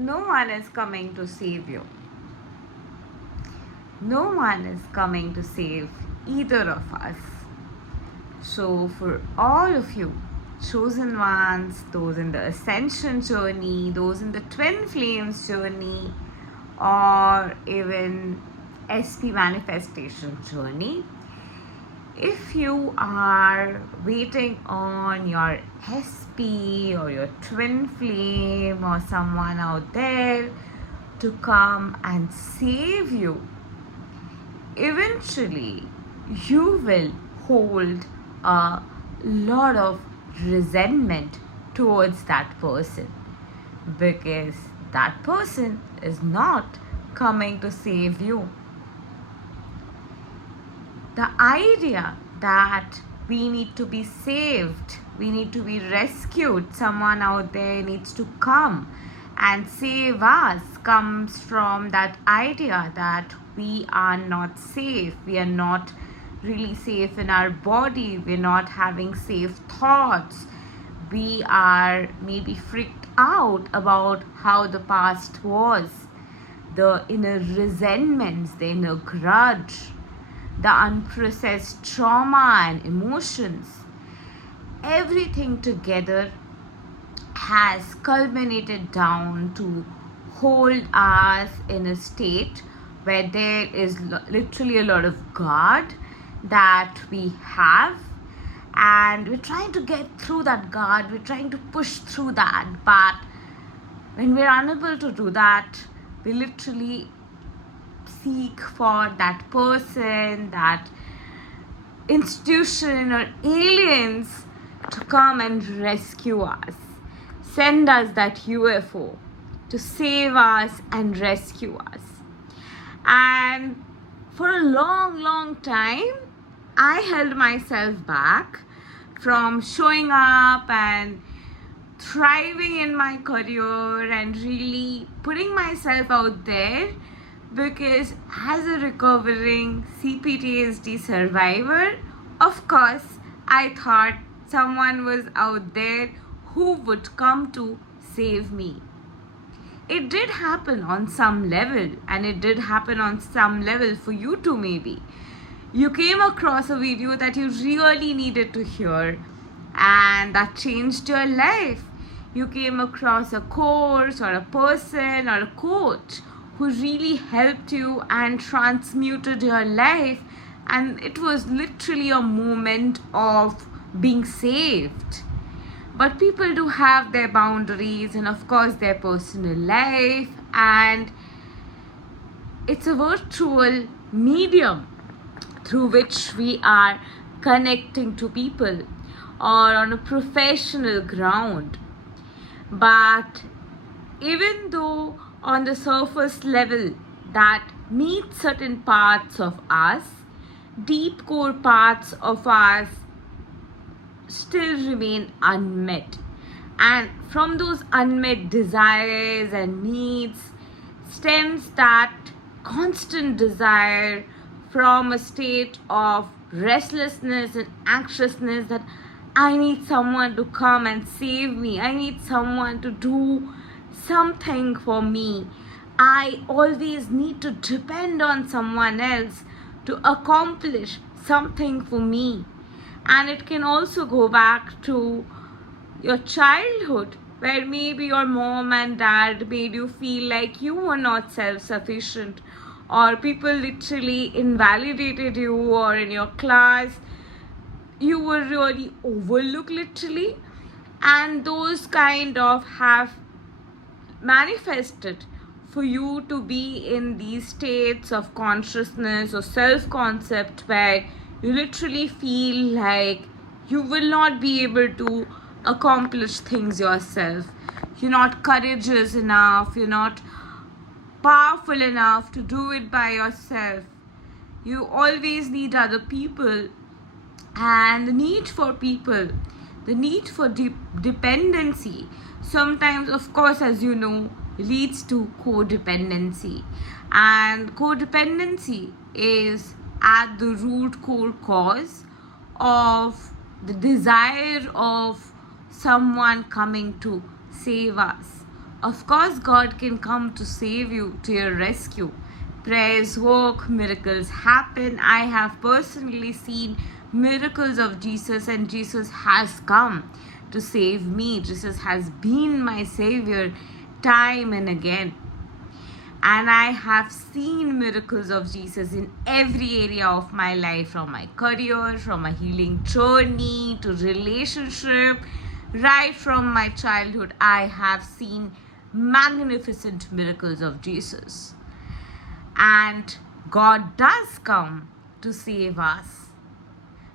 No one is coming to save you. No one is coming to save either of us. So, for all of you, chosen ones, those in the ascension journey, those in the twin flames journey, or even SP manifestation journey, if you are waiting on your SP or your twin flame or someone out there to come and save you, eventually you will hold a lot of resentment towards that person because that person is not coming to save you. The idea that we need to be saved, we need to be rescued, someone out there needs to come and save us comes from that idea that we are not safe, we are not really safe in our body, we're not having safe thoughts, we are maybe freaked out about how the past was, the inner resentments, the inner grudge, the unprocessed trauma and emotions. Everything together has culminated down to hold us in a state where there is literally a lot of guard that we have, and we're trying to get through that guard, we're trying to push through that, but when we're unable to do that, we literally seek for that person, that institution or aliens to come and rescue us. Send us that UFO to save us and rescue us. And for a long, long time, I held myself back from showing up and thriving in my career and really putting myself out there because as a recovering CPTSD survivor, of course, I thought someone was out there who would come to save me. It did happen on some level, and it did happen on some level for you too, maybe. You came across a video that you really needed to hear, and that changed your life. You came across a course or a person or a coach who really helped you and transmuted your life, and it was literally a moment of being saved. But people do have their boundaries and, of course, their personal life, and it's a virtual medium through which we are connecting to people or on a professional ground. But even though on the surface level that meets certain parts of us, deep core parts of us still remain unmet. And from those unmet desires and needs stems that constant desire from a state of restlessness and anxiousness that I need someone to come and save me. I need someone to do something for me. I always need to depend on someone else to accomplish something for me. And it can also go back to your childhood, where maybe your mom and dad made you feel like you were not self-sufficient, or people literally invalidated you, or in your class you were really overlooked literally, and those kind of have manifested for you to be in these states of consciousness or self-concept where you literally feel like you will not be able to accomplish things yourself. You're not courageous enough, you're not powerful enough to do it by yourself. You always need other people, and the need for people, the need for dependency sometimes, of course, as you know, leads to codependency. And codependency is at the root core cause of the desire of someone coming to save us, Of course, God can come to save you, to your rescue. Prayers work, miracles happen. I have personally seen miracles of Jesus, and Jesus has come to save me. Jesus has been my Savior time and again. And I have seen miracles of Jesus in every area of my life, from my career, from my healing journey to relationship, right from my childhood. I have seen magnificent miracles of Jesus. And God does come to save us.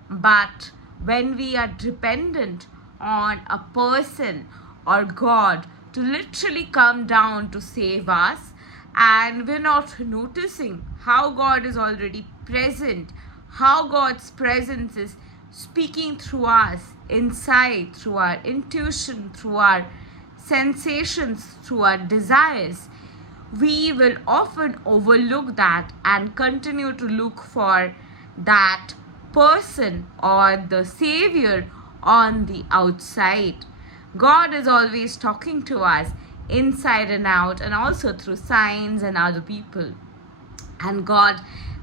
But when we are dependent on a person or God to literally come down to save us, and we're not noticing how God is already present, how God's presence is speaking through us inside, through our intuition, through our sensations, through our desires, we will often overlook that and continue to look for that person or the Savior on the outside. God is always talking to us inside and out, and also through signs and other people. And God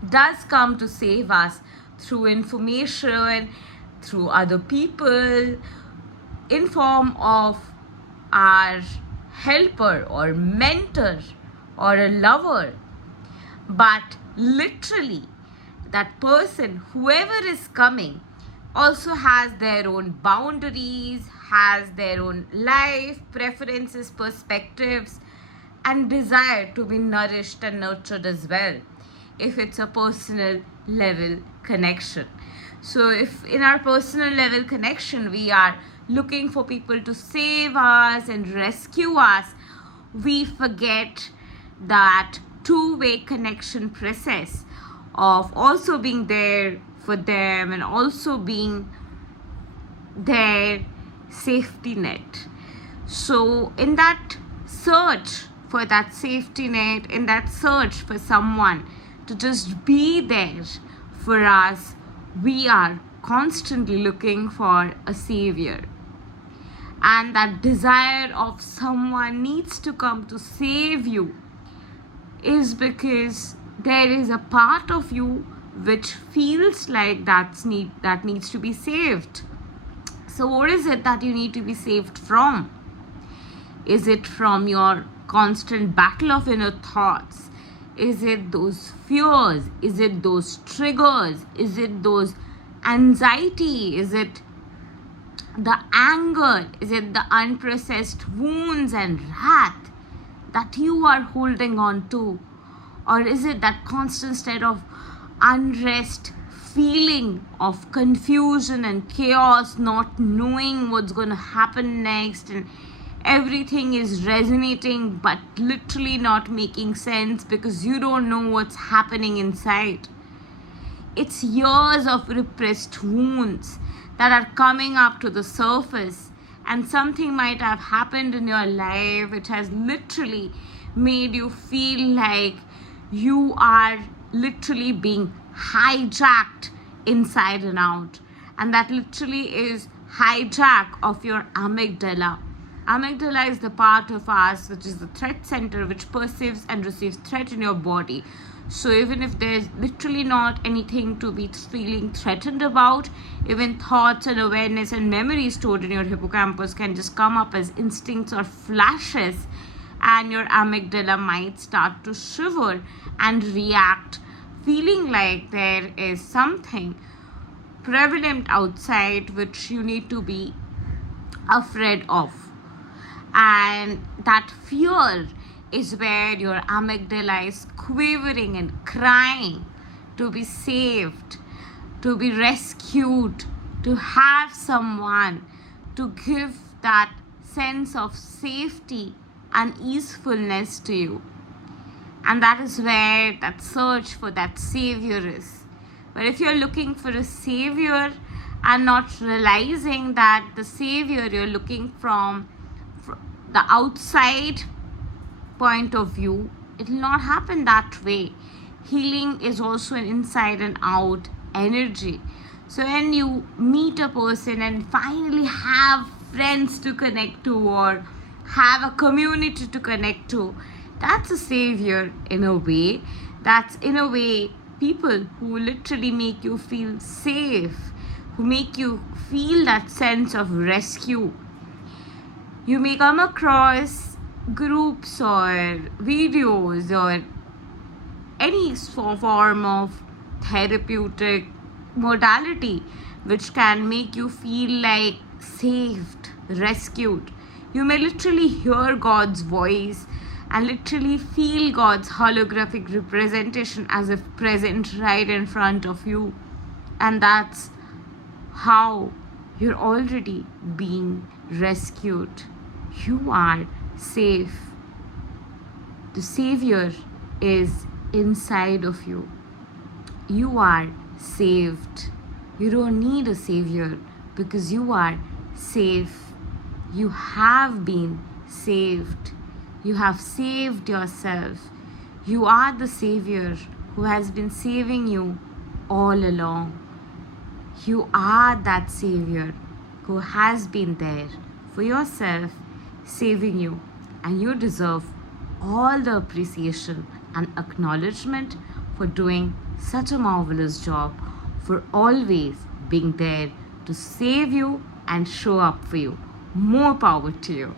does come to save us through information, through other people, in form of our helper or mentor or a lover. But literally, that person, whoever is coming, also has their own boundaries, has their own life, preferences, perspectives, and desire to be nourished and nurtured as well, if it's a personal level connection. So if in our personal level connection we are looking for people to save us and rescue us, we forget that two-way connection process of also being there for them and also being their safety net. So in that search for that safety net, in that search for someone to just be there for us, we are constantly looking for a savior. And that desire of someone needs to come to save you is because there is a part of you which feels like that needs to be saved. So what is it that you need to be saved from? Is it from your constant battle of inner thoughts? Is it those fears? Is it those triggers? Is it those anxiety? Is it the anger? Is it the unprocessed wounds and wrath that you are holding on to? Or is it that constant state of unrest, feeling of confusion and chaos, not knowing what's going to happen next, and everything is resonating but literally not making sense because you don't know what's happening inside? It's years of repressed wounds that are coming up to the surface, and something might have happened in your life which has literally made you feel like you are literally being hijacked inside and out. And that literally is hijack of your amygdala. Amygdala is the part of us which is the threat center, which perceives and receives threat in your body. So even if there's literally not anything to be feeling threatened about, even thoughts and awareness and memories stored in your hippocampus can just come up as instincts or flashes, and your amygdala might start to shiver and react, feeling like there is something prevalent outside which you need to be afraid of. And that fear is where your amygdala is quivering and crying to be saved, to be rescued, to have someone to give that sense of safety and easefulness to you. And that is where that search for that savior is. But if you're looking for a savior and not realizing that the savior you're looking from the outside point of view, it will not happen that way. Healing is also an inside and out energy. So when you meet a person and finally have friends to connect to, or have a community to connect to. That's a savior in a way. That's in a way people who literally make you feel safe, who make you feel that sense of rescue. You may come across groups or videos or any form of therapeutic modality which can make you feel like saved, rescued. You may literally hear God's voice and literally feel God's holographic representation as if present right in front of you. And that's how you're already being rescued. You are safe. The Savior is inside of you. You are saved. You don't need a Savior because you are safe. You have been saved. You have saved yourself. You are the Savior who has been saving you all along. You are that Savior who has been there for yourself, saving you, and you deserve all the appreciation and acknowledgement for doing such a marvelous job, for always being there to save you and show up for you. More power to you.